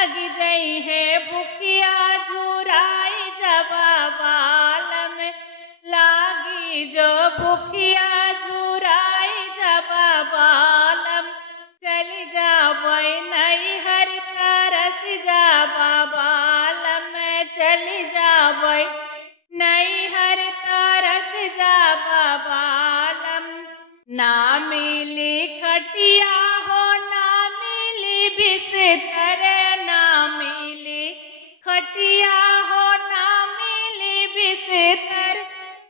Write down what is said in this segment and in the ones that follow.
लग जई है भुखिया झुराई जब बालम लागी जो भुखिया झुराई जब बालम चली जाबई नैहर तरस जब बालम चली जाबई नैहर तरस जब बालम ना मिली खटिया हो ना मिली बिस्तर ना मिली खटिया हो ना मिली बिस्तर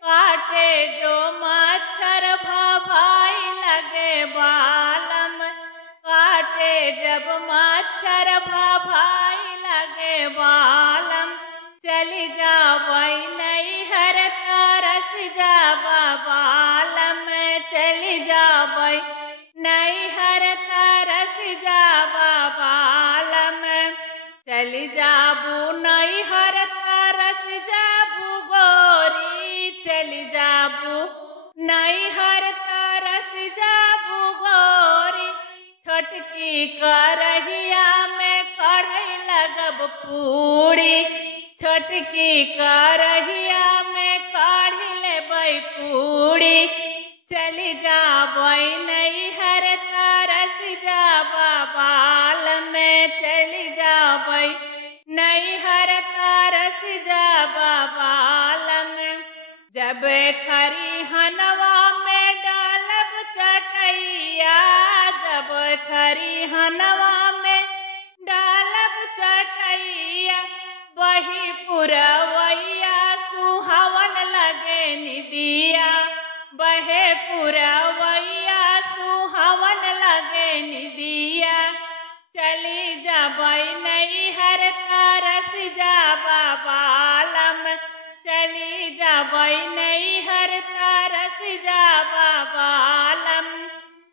काटे जो मच्छर भभाई लगे बालम काटे जब मच्छर भभाई लगे बालम चली जाबई नैहर तरस जब बालम चली जाबई नैहर तरस जब बालम चली जाबू नैहर तरस जाबू गोरी चली जाबू नैहर तरस जाबू गोरी छोटकी करहिया में कढ़ई लगब पूरी छोटकी करहिया में काढ़ी लेबै पूरी चली जाबई नैहर तरस जब बालम चली जाबई नैहर तरस जब बालम जब खरिहनवा में डालब चटैया जब खरिहनवा में डालब चटैया वही पुरवैया सुहावन लगे निदिया बहे पुरवैया सुहावन लगे निदिया चली जाबई नैहर तरस जब बालम चली जाबई नैहर तरस जब